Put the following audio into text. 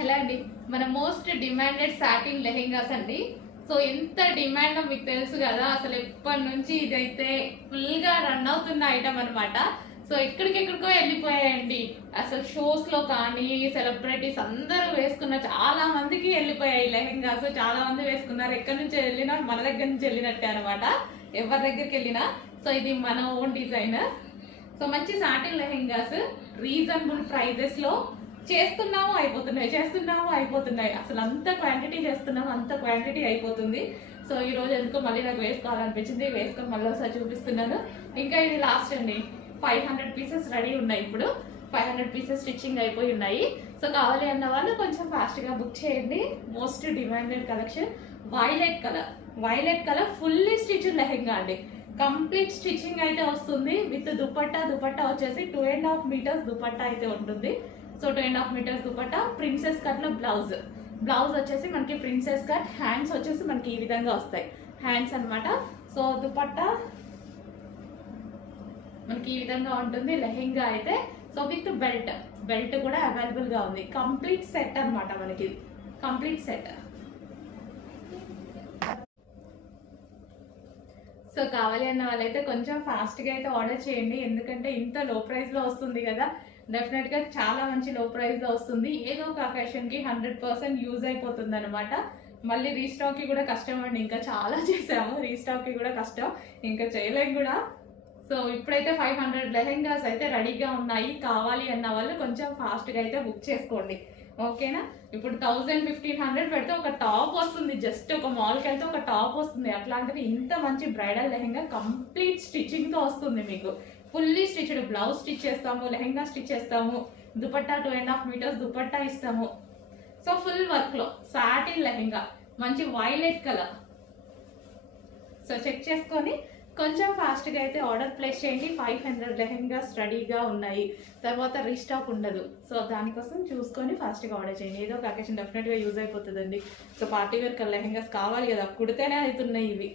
Hello అండి, మన most demanded satin lehengas అండి. సో ఎంత డిమాండ్ మీకు తెలుసు కదా, అసలు ఎప్పటి నుంచి ఇదైతే ఫుల్ గా రన్ అవుతున్న ఐటమ్ అనమాట. సో ఎక్కడికెక్కడికో వెళ్ళిపోయాయండి. అసలు షోస్ లో కానీ సెలబ్రిటీస్ అందరూ వేసుకున్న, చాలా మందికి వెళ్ళిపోయాయి లెహెంగాస్. చాలా మంది వేసుకున్నారు. ఎక్కడి నుంచి వెళ్ళినా మన దగ్గర నుంచి వెళ్ళినట్టే అనమాట, ఎవరి దగ్గరికి వెళ్ళినా. సో ఇది మన ఓన్ డిజైన్. సో మంచి సాటిన్ లెహెంగాస్ రీజనబుల్ ప్రైజెస్ లో చేస్తున్నాము అయిపోతున్నాయి. అసలు అంత క్వాంటిటీ చేస్తున్నాము, అంత క్వాంటిటీ అయిపోతుంది. సో ఈ రోజు ఎందుకో మళ్ళీ నాకు వేసుకోవాలనిపించింది, వేసుకొని మళ్ళీ ఒకసారి చూపిస్తున్నాను. ఇంకా ఇది లాస్ట్ అండి. 500 పీసెస్ రెడీ ఉన్నాయి. ఇప్పుడు 500 పీసెస్ స్టిచ్చింగ్ అయిపోయి ఉన్నాయి. సో కావాలి అన్న వాళ్ళు కొంచెం ఫాస్ట్ గా బుక్ చేయండి. Most demanded collection violet colour fully stitched lehenga అండి. కంప్లీట్ స్టిచ్చింగ్ అయితే వస్తుంది విత్ దుపట్టా వచ్చేసి 2.5 మీటర్స్ దుపట్టా అయితే ఉంటుంది. So 2.5 metres dupatta, princess cut లో బ్లౌజ్ వచ్చేసి మనకి ప్రిన్సెస్ కట్, హ్యాండ్స్ వచ్చేసి మనకి ఈ విధంగా వస్తాయి హ్యాండ్స్ అనమాట. సో దుపట్టా మనకి ఈ విధంగా ఉంటుంది లెహెంగా అయితే. సో విత్ బెల్ట్ కూడా అవైలబుల్ గా ఉంది. కంప్లీట్ సెట్ అనమాట, మనకి కంప్లీట్ సెట్. సో కావాలి అన్న వాళ్ళైతే కొంచెం ఫాస్ట్గా అయితే ఆర్డర్ చేయండి, ఎందుకంటే ఇంత లో ప్రైస్లో వస్తుంది కదా. డెఫినెట్గా చాలా మంచి లో ప్రైస్లో వస్తుంది. ఏదో ఒక అకేషన్కి 100% యూజ్ అయిపోతుంది అనమాట. మళ్ళీ రీస్టాక్కి కూడా కష్టం అండి. ఇంకా చాలా చేసాము, రీస్టాక్కి కూడా కష్టం, ఇంకా చేయలేం కూడా. సో ఇప్పుడైతే 500 లెహెంగాస్ అయితే రెడీగా ఉన్నాయి. కావాలి అన్న వాళ్ళు కొంచెం ఫాస్ట్గా అయితే బుక్ చేసుకోండి, ఓకేనా. ఇప్పుడు 1000-1500 పెడితే ఒక టాప్ వస్తుంది. జస్ట్ ఒక మాల్కి వెళ్తే ఒక టాప్ వస్తుంది. అట్లాంటిది ఇంత మంచి బ్రైడల్ లెహెంగా కంప్లీట్ స్టిచ్చింగ్తో వస్తుంది మీకు. ఫుల్లీ స్టిచ్డ్ బ్లౌజ్ స్టిచ్ చేస్తాము, లెహెంగా స్టిచ్ చేస్తాము, దుపట్టా 2.5 మీటర్స్ దుపట్టా ఇస్తాము. సో ఫుల్ వర్క్లో సాటిన్ లెహెంగా, మంచి వైలెట్ కలర్. సో చెక్ చేసుకొని కొంచెం ఫాస్ట్గా అయితే ఆర్డర్ ప్లేస్ చేయండి. 500 లెహెంగాస్ రెడీగా ఉన్నాయి, తర్వాత రీస్టాక్ ఉండదు. సో దానికోసం చూసుకొని ఫాస్ట్గా ఆర్డర్ చేయండి. ఏదో ఒక అకేషన్ డెఫినెట్గా యూజ్ అయిపోతుందండి. సో పార్టీ వేర్ లెహెంగాస్ కావాలి కదా, కుడితేనే అవుతున్నాయి ఇవి.